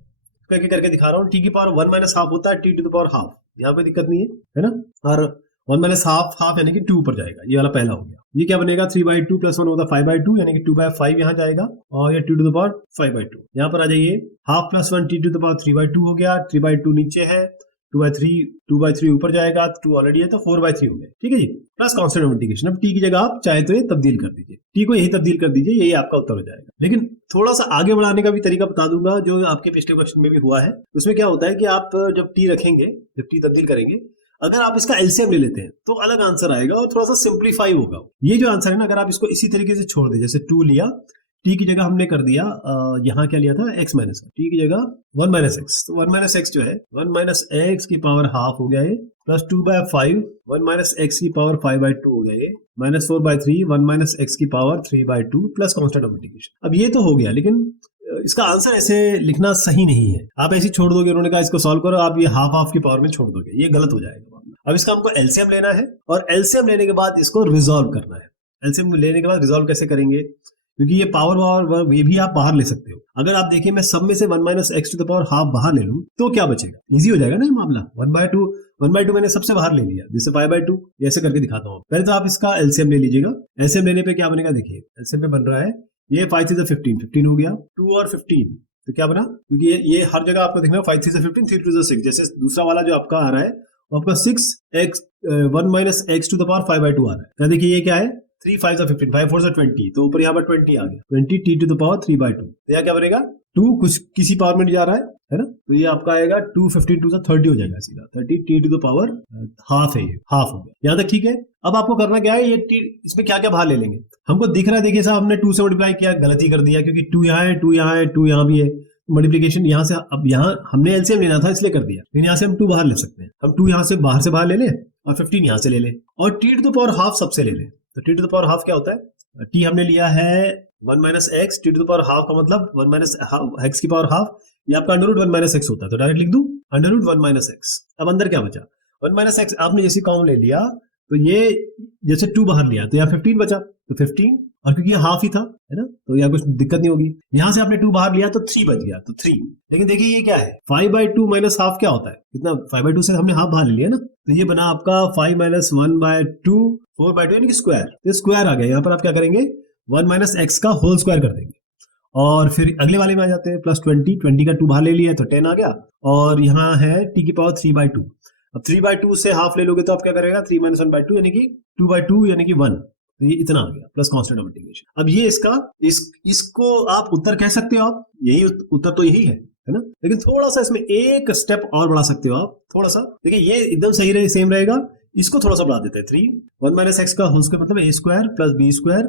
करके दिखा रहा हूँ, t की पावर 1 माइनस हाफ होता है t to the power half, यहाँ पे दिक्कत नहीं है ना, और 1 माइनस हाफ हाफ यानी कि 2 ऊपर जाएगा, ये वाला पहला हो गया। ये क्या बनेगा 3/2 प्लस 1 होता है 5/2, यानी कि 2/5 यहाँ जाएगा, और ये t टू द पावर 5/2 यहाँ पर आ जाइए, half plus 1 t to the power 3/2 हो गया, 3/2 नीचे है, 2/3 ऊपर जाएगा, 2 ऑलरेडी है तो 4/3 हो गया, ठीक है जी, प्लस कांस्टेंट ऑफ इंटीग्रेशन। अब t की जगह आप चाहे तो ये तब्दील कर दीजिए, t को यही तब्दील कर दीजिए, यही आपका उत्तर हो जाएगा। लेकिन थोड़ा सा आगे बढ़ाने का भी तरीका बता दूंगा जो आपके पिछले क्वेश्चन में भी हुआ है। उसमें क्या होता है कि आप जब t रखेंगे, जब t तब्दील करेंगे, अगर आप इसका एलसीएम ले लेते हैं तो अलग आंसर आएगा और थोड़ा सा सिंप्लीफाई होगा। ये जो आंसर है ना, अगर आप इसको इसी तरीके से छोड़ दें, जैसे 2 लिया, t की जगह हमने कर दिया यहाँ क्या लिया था x माइनस, t की जगह 1 माइनस एक्स, तो 1 माइनस एक्स जो है 1 माइनस एक्स की पावर हाफ हो गया ये, प्लस 2/5 1 माइनस एक्स की पावर 5/2 हो गया ये, माइनस 4/3 1 माइनस एक्स की power 3/2 plus constant of integration. अब ये तो हो गया, लेकिन इसका आंसर ऐसे लिखना सही नहीं है। आप ऐसे छोड़ दोगे, उन्होंने कहा इसको सॉल्व करो, आप ये हाफ हाफ की पावर में छोड़ दोगे, ये गलत हो जाएगा। अब इसका हमको एलसीएम लेना है और एलसीएम लेने के बाद इसको रिजॉल्व करना है। एलसीएम लेने के बाद रिजॉल्व कैसे करेंगे, क्योंकि ये पावर ये भी आप बाहर ले सकते हो। अगर आप देखिए मैं सब में से 1 minus X to the power half बाहर ले लूं तो क्या बचेगा, इजी हो जाएगा ना ये मामला। 1/2 मैंने सबसे बाहर ले लिया, जिससे 5/2, ऐसे करके दिखाता हूँ। पहले तो आप इसका एलसीएम ले लीजिएगा। एलसीएम लेने पे क्या बनेगा, देखिए एलसीएम में बन रहा है ये 5 3 15 हो गया, 2 और 15 तो क्या बना, क्योंकि ये हर जगह आपको देखना 5 3 15 3 2 6, जैसे दूसरा वाला जो आपका आ रहा है वो आपका 6x 1 minus X to the power 5/2 आ रहा है। देखिए ये क्या है 3 5 15 5 4 20, तो ऊपर यहाँ पर 20 आ गया, 20 t टू द पावर 3/2, तो यहाँ क्या बनेगा 2 कुछ किसी पावर में जा रहा है ना, तो ये आपका आएगा 2 15 2 30 हो जाएगा सीधा, 30 t to the power half है, ये हाफ हो गया। यहाँ तक ठीक है। अब आपको करना क्या है, ये t इसमें क्या क्या बाहर ले लेंगे। हमको दिख रहा है, देखिए साहब हमने 2 से मल्टीप्लाई किया, गलती कर दिया, क्योंकि 2 यहाँ है, 2 यहाँ है, 2 यहाँ भी है, मल्टीप्लिकेशन यहाँ से, अब यहाँ हमने एलसीएम लेना था इसलिए कर दिया, लेकिन यहाँ से हम 2 बाहर ले सकते हैं। हम 2 यहाँ से बाहर ले लें और 15 यहाँ से ले लें, और t to the power half सबसे ले लें। तो t to the power half क्या होता है, t हमने लिया है 1 minus X, t to the power half का मतलब 1 माइनस एक्स की पावर हाफ, ये आपका अंडर रूट 1 माइनस एक्स होता है, तो डायरेक्ट लिख दूं अंडर रूट 1 माइनस एक्स। अब अंदर क्या बचा, 1 माइनस एक्स आपने जैसे कॉमन ले लिया, तो ये जैसे 2 बाहर लिया तो यहाँ 15 बचा, तो 15, और क्योंकि ये हाफ ही था, है ना, तो यहाँ कुछ दिक्कत नहीं होगी। यहाँ से आपने 2 बाहर लिया तो 3 बच गया, तो 3। लेकिन देखिए ये क्या है 5/2 माइनस हाफ क्या होता है, कितना 5/2 से हमने हाफ बाहर ले लिया ना, तो ये बना आपका 5 माइनस 1/2 4/2 यानी कि स्क्वायर, तो स्क्वायर आ गया। यहाँ पर आप क्या करेंगे 1 माइनस एक्स का होल स्क्वायर कर देंगे, और फिर अगले वाले में आ जाते हैं प्लस 20 का 2 बाहर ले लिया तो 10 आ गया, और यहाँ है t की पावर 3/2। अब 3/2 से हाफ ले लोगे तो आप क्या करेगा 3 - 1/2 यानी कि 2/2 यानी कि 1। तो ये इतना आ गया प्लस कांस्टेंट ऑफ इंटीग्रेशन। अब ये इसको आप उत्तर कह सकते हो, आप यही उत्तर तो यही है ना। लेकिन थोड़ा सा इसमें एक स्टेप और बढ़ा सकते हो आप, थोड़ा सा देखिए ये एकदम सही रहे, सेम रहेगा। इसको थोड़ा सा बढ़ा देते हैं 3 1 - x का होल स्क्वायर मतलब a² + b²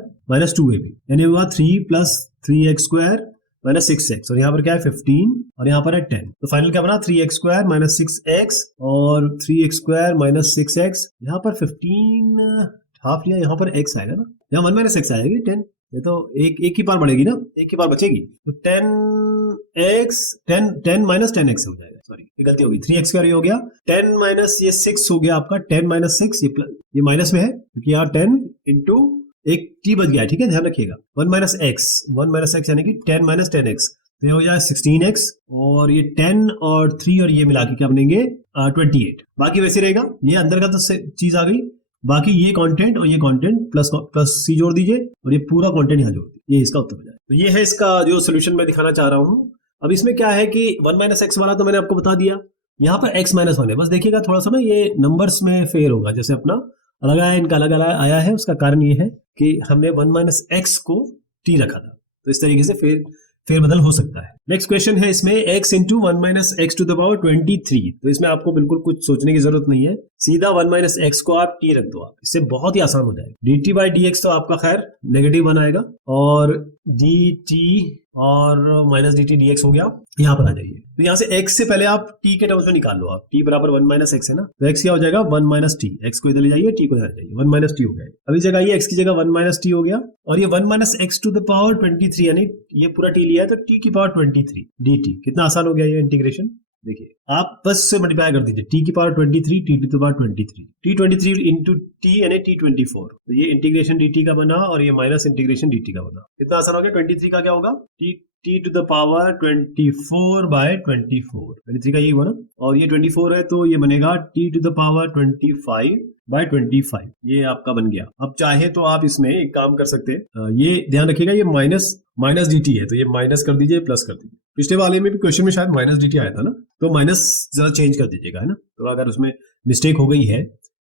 - 2ab यानी हुआ 3 + 3x² - 6x और यहाँ पर क्या है 15 और यहाँ पर है 10। तो फाइनल क्या बना 3x² - 6x और 3x² - 6x। यहाँ पर 15 हाफ लिया, यहाँ पर x आएगा ना, यहाँ 1 - x आएगी 10। ये तो एक की पार बढ़ेगी ना, एक की पार बचेगी तो 10x 10 10 - 10x हो जाएगा। सॉरी ये गलती होगी, 3x² हो गया 10 - ये 6 हो गया आपका 10 - 6 ये माइनस में है क्योंकि यहाँ 10 इंटू एक t बच गया, ठीक है ध्यान रखिएगा। 1 - x यानी कि 10 - 10x तो ये हो जाए 16x और ये 10 और 3 और ये मिला के क्या बनेंगे 28। बाकी वैसे रहेगा, ये अंदर का तो चीज आ गई, बाकी ये कंटेंट और ये कंटेंट प्लस सी जोड़ दीजिए और ये पूरा कंटेंट यहाँ जोड़ दीजिए, ये इसका उत्तर हो जाए। तो ये है इसका जो सोल्यूशन मैं दिखाना चाह रहा हूँ। अब इसमें क्या है कि 1 - x वाला तो मैंने आपको बता दिया, यहाँ पर x - 1 है। बस देखिएगा थोड़ा सा ना ये नंबर्स में फेयर होगा, जैसे अपना अलग आया इनका अलग अलग आया है। उसका कारण ये है कि हमने 1 - x को t रखा था, तो इस तरीके से फेरबदल हो सकता है। नेक्स्ट क्वेश्चन है इसमें x इंटू 1 - x⁻23। तो इसमें आपको बिल्कुल कुछ सोचने की जरूरत नहीं है, सीधा 1 - x को आप t रख दो, आप इससे बहुत ही आसान हो जाएगा। dt/dx तो आपका खैर नेगेटिव 1 आएगा और dt और -dt/dx हो गया, यहाँ पर आ जाइए। तो यहाँ से x से पहले आप t के टर्म्स में निकाल लो, आप t बराबर 1 - x है ना, तो x क्या हो जाएगा 1 - t। x को इधर ले जाइए, t को इधर ले जाइए, 1 - t हो गया। अभी जगह ये x की जगह 1 - t हो गया और ये 1 - x⁻23 यानी ये पूरा t लिया है तो t⁻23 dt। कितना आसान हो गया ये इंटीग्रेशन। देखिए आप बस से मल्टीप्लाई कर दीजिए t⁻23 t⁻23 t23 into t यानी t24। तो ये इंटीग्रेशन dt का बना और ये माइनस इंटीग्रेशन dt का बना। कितना आसान हो गया। 23 का क्या होगा t⁻24/24 23 का यही हुआ ना, और ये 24 है तो ये बनेगा t⁻25/25 ये आपका बन गया। अब चाहे तो आप इसमें एक काम कर सकते हैं, ये ध्यान रखिएगा ये माइनस dt है तो ये माइनस कर दीजिए प्लस कर दीजिए। पिछले वाले में भी क्वेश्चन में शायद माइनस dt आया था ना, तो माइनस जरा चेंज कर दीजिएगा है ना। तो अगर उसमें मिस्टेक हो गई है,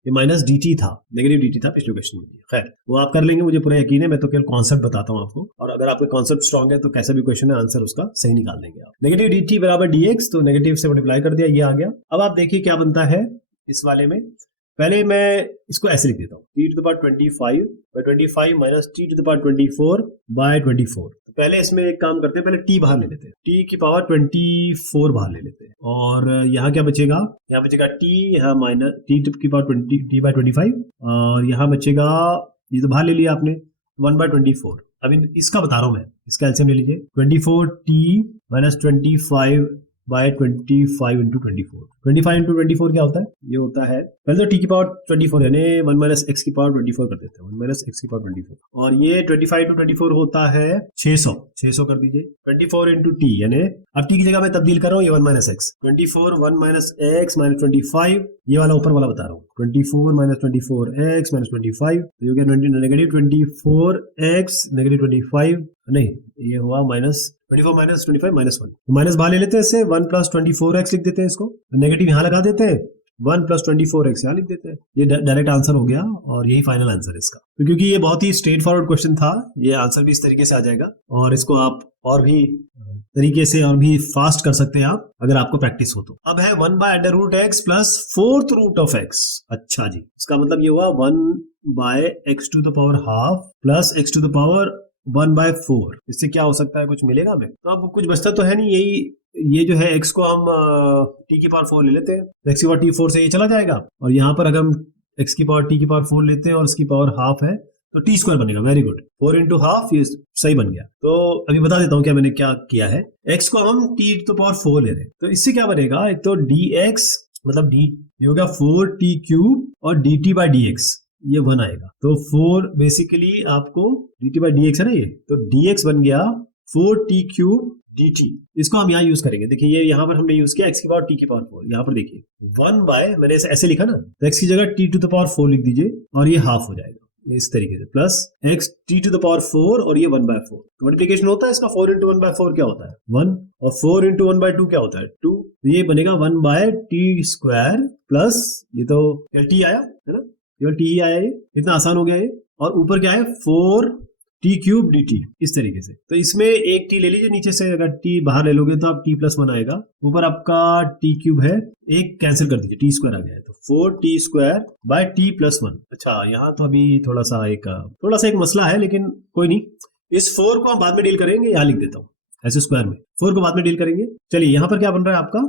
ये माइनस dt था, नेगेटिव dt था पिछले क्वेश्चन में। खैर वो आप कर लेंगे, मुझे पूरा यकीन है, मैं तो केवल कॉन्सेप्ट बताता हूँ आपको, और अगर आपका कॉन्सेप्ट स्ट्रांग है तो कैसा भी क्वेश्चन है आंसर उसका सही निकाल देंगे आप। नेगेटिव dt बराबर dx, तो नेगेटिव से मल्टीप्लाई कर दिया, ये आ गया। अब आप देखिए क्या बनता है इस वाले में। पहले मैं इसको ऐसे लिख देता हूँ t⁻25/25 माइनस t⁻24/24। तो पहले इसमें एक काम करते हैं, पहले t बाहर ले लेते हैं, t⁻24 बाहर ले लेते हैं और यहाँ क्या बचेगा, यहाँ बचेगा t, यहाँ माइनस t/25 और यहाँ बचेगा, ये तो बाहर ले लिया आपने 1/24। अब इसका बता रहा हूँ मैं, इसका एलसीएम ले लीजिए 24t-25/25 इंटू 24। 25 इंटू 24 क्या होता है, ये होता है पहले तो t⁻24 यानी 1 - x⁻24 कर देते हैं, 1 - x⁻24 और ये 25 इंटू 24 होता है 600 कर दीजिए। 24 इंटू t यानी अब t की जगह मैं तब्दील कर रहा हूँ, ये 1 - x 24 1 - x - 25, ये वाला ऊपर वाला बता रहा हूँ 24 - 24x - 25, तो ये हो गया नेगेटिव 24x नेगेटिव 25, नहीं ये हुआ -24 - 25 -1, माइनस बाहर ले लेते हैं इससे 1 + 24x लिख देते हैं इसको, नेगेटिव यहाँ लगा देते हैं, 1 + 24x यहाँ लिख देते हैं। ये डायरेक्ट आंसर हो गया और यही फाइनल आंसर है इसका। तो क्योंकि ये बहुत ही स्ट्रेट फॉरवर्ड क्वेश्चन था, ये आंसर भी इस तरीके से आ जाएगा और इसको आप और भी तरीके से और भी फास्ट कर सकते हैं आप, अगर आपको प्रैक्टिस हो तो। अब है 1/√x + 4th root of x। अच्छा जी, इसका मतलब ये हुआ 1/x⁻½ + x⁻1/4। इससे क्या हो सकता है, कुछ मिलेगा हमें? तो अब कुछ बचता तो है नहीं, ये जो है x को हम t⁻4 ले लेते हैं, x⁻t4 से ये चला जाएगा और यहाँ पर अगर हम x⁻t⁻4 लेते हैं और इसकी पावर हाफ है तो t² बनेगा। वेरी गुड, 4 इंटू हाफ, ये सही बन गया। तो अभी बता देता हूँ क्या मैंने क्या किया है। x को हम t⁻4 ले रहे हैं, तो इससे क्या बनेगा, एक तो dx मतलब d ये हो गया 4t³ और dt/dx ये 1 आएगा, तो 4 बेसिकली आपको dt/dx है ना, ये तो dx बन गया 4t³ dt। इसको हम यहाँ यूज करेंगे, देखिए ये यहाँ पर हमने यूज किया x⁻t⁻4, यहाँ पर देखिए 1/ मैंने ऐसे लिखा ना, तो x की जगह t⁻4 लिख दीजिए और ये हाफ हो जाएगा इस तरीके से, प्लस x t⁻4 और ये 1/4, तो मल्टीप्लिकेशन होता है इसका 4 इंटू 1/4 क्या होता है 1, और 4 इंटू 1/2 क्या होता है 2, तो ये बनेगा 1/t² प्लस ये तो टी आया है ना, केवल टी ही आया, ये इतना आसान हो गया ये। और ऊपर क्या है 4t³ dt, इस तरीके से। तो इसमें एक टी ले लीजिए नीचे से, अगर टी बाहर ले लोगे तो आप t+1 आएगा, ऊपर आपका t³ है, एक कैंसिल कर दीजिए, t² आ गया है, तो 4t²/t+1। अच्छा यहाँ तो अभी थोड़ा सा एक मसला है, लेकिन कोई नहीं, इस 4 को हम बाद में डील करेंगे, यहाँ लिख देता हूँ ऐसे स्क्वायर में, 4 को बाद में डील करेंगे। चलिए यहाँ पर क्या बन रहा है आपका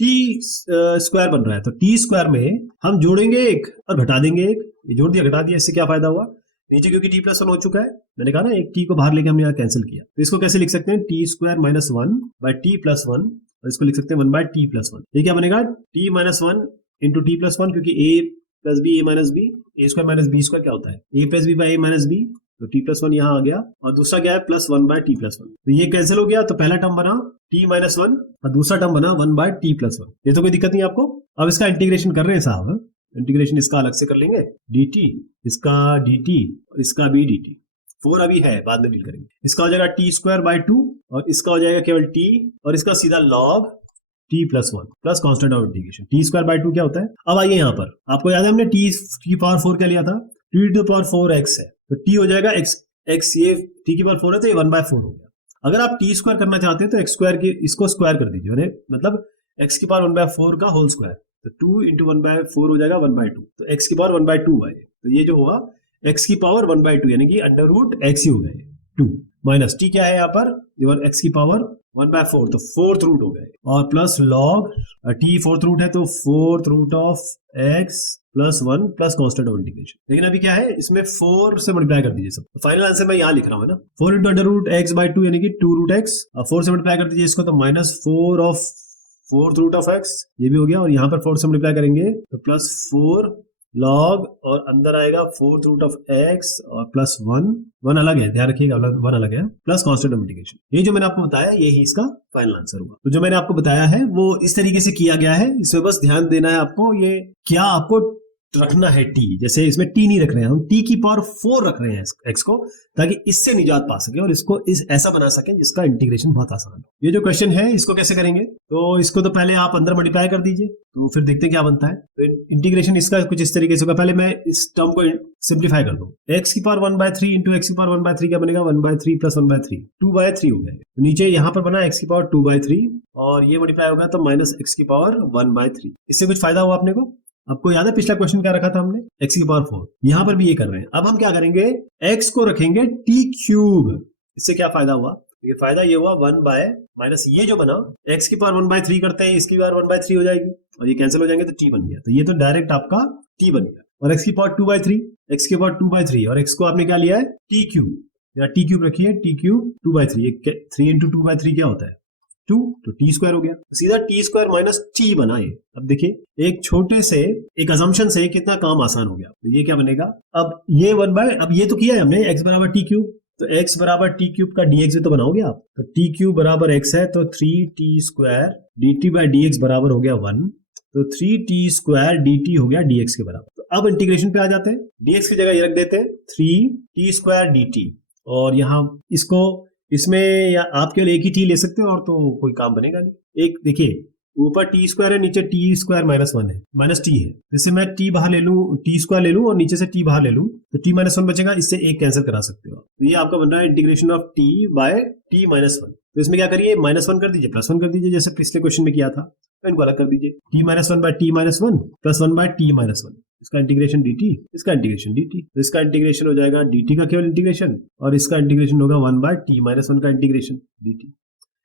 t² बन रहा है, तो t² में हम जोड़ेंगे एक और घटा देंगे एक, ये जोड़ दिया घटा दिया, इससे क्या फायदा हुआ, नीचे क्योंकि t+1 हो चुका है, मैंने कहा ना एक t को बाहर लेके हमने यहाँ कैंसिल किया, तो इसको कैसे लिख सकते हैं t² - 1/t+1, और इसको लिख सकते हैं 1/t+1। ये क्या बनेगा t-1 × t+1, क्योंकि a + b a - b, a² - b² क्या होता है a + b/a - b, तो t+1 यहाँ आ गया, और दूसरा क्या है +1/t+1, तो ये कैंसिल हो गया, तो पहला टर्म बना t-1 और दूसरा टर्म बना 1/t+1। ये तो कोई दिक्कत नहीं आपको। अब इसका इंटीग्रेशन कर रहे हैं साहब, इंटीग्रेशन इसका अलग से कर लेंगे, dt, इसका dt और इसका भी dt, 4 अभी है बाद में डील करेंगे। इसका हो जाएगा t²/2 और इसका हो जाएगा केवल t, और इसका सीधा log t+1 plus constant of integration. t²/2 क्या होता है, अब आइए यहाँ पर, आपको याद है हमने t⁴ क्या लिया था, t⁴x है, तो t हो जाएगा x, ये t⁴ है तो ये 1/4 हो गया। अगर आप t² करना चाहते हैं तो x² की इसको स्क्वायर कर दीजिए, मतलब x⁴ 1/4 का होल स्क्वायर, तो 2 × 1/4 हो जाएगा 1/2, तो x⁴ 1/2 आए, तो ये जो हुआ x⁴ 1/2 यानी कि √x ही हो गए 2, माइनस t क्या है यहाँ पर x⁴ 1/4, तो 4th रूट हो गए, और plus log t 4th root है तो 4th root of x + 1 plus constant of integration. लेकिन अभी क्या है, इसमें 4 से मल्टीप्लाई कर दीजिए सब, तो फाइनल आंसर मैं यहाँ लिख रहा हूँ ना, 4 × √x/2 यानी कि 2√x, और 4 से मल्टीप्लाई कर दीजिए इसको, तो -4 of 4th root of x, ये भी हो गया, और यहाँ पर 4 से मल्टीप्लाई करेंगे तो +4 log, और अंदर आएगा 4th रूट ऑफ x और +1 अलग है, ध्यान रखिएगा 1 अलग है, प्लस कांस्टेंट ऑफ इंटीग्रेशन। ये जो मैंने आपको बताया यही इसका फाइनल आंसर हुआ। तो जो मैंने आपको बताया है वो इस तरीके से किया गया है, इसमें बस ध्यान देना है आपको, ये क्या आपको रखना है t, जैसे इसमें t नहीं रख रहे हैं हम, t⁴ रख रहे हैं x को, ताकि इससे निजात पा सके और इसको ऐसा बना सके जिसका इंटीग्रेशन बहुत आसान हो। ये जो क्वेश्चन है इसको कैसे करेंगे, तो इसको तो पहले आप अंदर मल्टीप्लाई कर दीजिए, तो फिर देखते हैं क्या बनता है। तो इंटीग्रेशन इसका कुछ इस तरीके से होगा, पहले मैं इस टर्म को सिंप्लीफाई कर दूं, x⁴ 1/3 × x⁴ 1/3 क्या बनेगा 1/3 + 1/3, 2/3 हो गया, तो नीचे यहाँ पर बना x⁴ 2/3 और ये मल्टीप्लाई होगा तो -x⁴ 1/3। इससे कुछ फायदा हुआ अपने को, आपको याद है पिछला क्वेश्चन क्या रखा था हमने x⁴, यहाँ पर भी ये कर रहे हैं। अब हम क्या करेंगे, x को रखेंगे t³, इससे क्या फायदा हुआ, ये फायदा ये हुआ 1 - ये जो बना x⁴ 1/3 करते हैं, इसकी बार 1/3 हो जाएगी और ये कैंसिल हो जाएंगे तो t बन गया, तो ये तो डायरेक्ट आपका t बन गया, और x⁴ 2/3 और x को आपने क्या लिया है t³, या t³ रखिए, t³ 2/3, 3 × 2/3 क्या होता है 2, तो t² हो गया, सीधा t² - t बना ये। अब देखिए एक छोटे से एक अजम्पशन से कितना काम आसान हो गया, तो ये क्या बनेगा, अब ये अब ये तो किया है हमने x = t³, तो x = t³ का dx भी तो बनाओगे आप, तो t³ x है तो 3t² dt/dx बराबर हो गया 1, तो 3t² dt हो गया dx के बराबर। तो अब इंटीग्रेशन पे आ जाते हैं, dx की जगह ये रख देते हैं 3t² dt, और यहाँ इसमें या आप केवल एक ही t ले सकते हो और तो कोई काम बनेगा नहीं। एक देखिए ऊपर t² है, नीचे t² - 1 है, -t है, जैसे मैं t बाहर ले लूं, t² ले लूं और नीचे से t बाहर ले लूं तो t - 1 बचेगा, इससे एक कैंसिल करा सकते हो। तो ये आपका बन रहा है इंटीग्रेशन ऑफ t/t - 1। तो इसमें क्या करिए -1 कर दीजिए, +1 कर दीजिए, जैसे पिछले क्वेश्चन में किया था, तो इनको अलग कर दीजिए, t - 1/t - 1 + 1/t - 1, इसका इंटीग्रेशन dt, इसका इंटीग्रेशन dt, तो इसका इंटीग्रेशन हो जाएगा dt का केवल इंटीग्रेशन, और इसका इंटीग्रेशन होगा 1/t - 1 का इंटीग्रेशन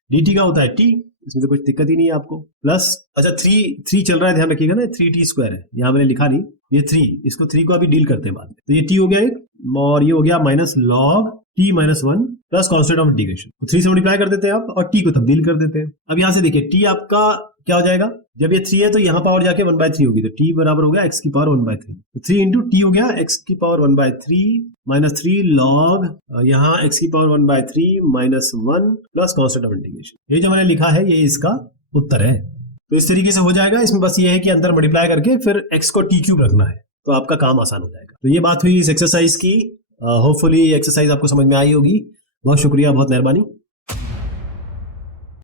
dt का होता है t, इसमें तो कुछ दिक्कत ही नहीं है आपको, प्लस अच्छा 3 चल रहा है, ध्यान रखिएगा ना, 3t² है, यहाँ मैंने लिखा नहीं, ये 3, इसको 3 को अभी डील करते हैं बाद में, तो ये t हो गया एक, और ये हो गया -log t - 1 plus constant of integration, तो 3 से मल्टीप्लाई कर देते हैं आप और t को तब्दील कर देते हैं। अब यहाँ से देखिए t आपका क्या हो जाएगा, जब ये 3 है तो यहाँ पावर जाके 1/3 होगी, तो t बराबर हो गया x⁴ 1/3, तो 3 × t हो गया x⁴ 1/3 -3 log यहाँ x⁴ 1/3 -1 plus constant of integration. ये जो मैंने लिखा है ये इसका उत्तर है। तो इस तरीके से हो जाएगा, इसमें बस ये है कि अंदर मल्टीप्लाई करके फिर x को t³ रखना है, तो आपका काम आसान हो जाएगा। तो ये बात हुई इस एक्सरसाइज की, होपफुली एक्सरसाइज आपको समझ में आई होगी। बहुत शुक्रिया, बहुत मेहरबानी।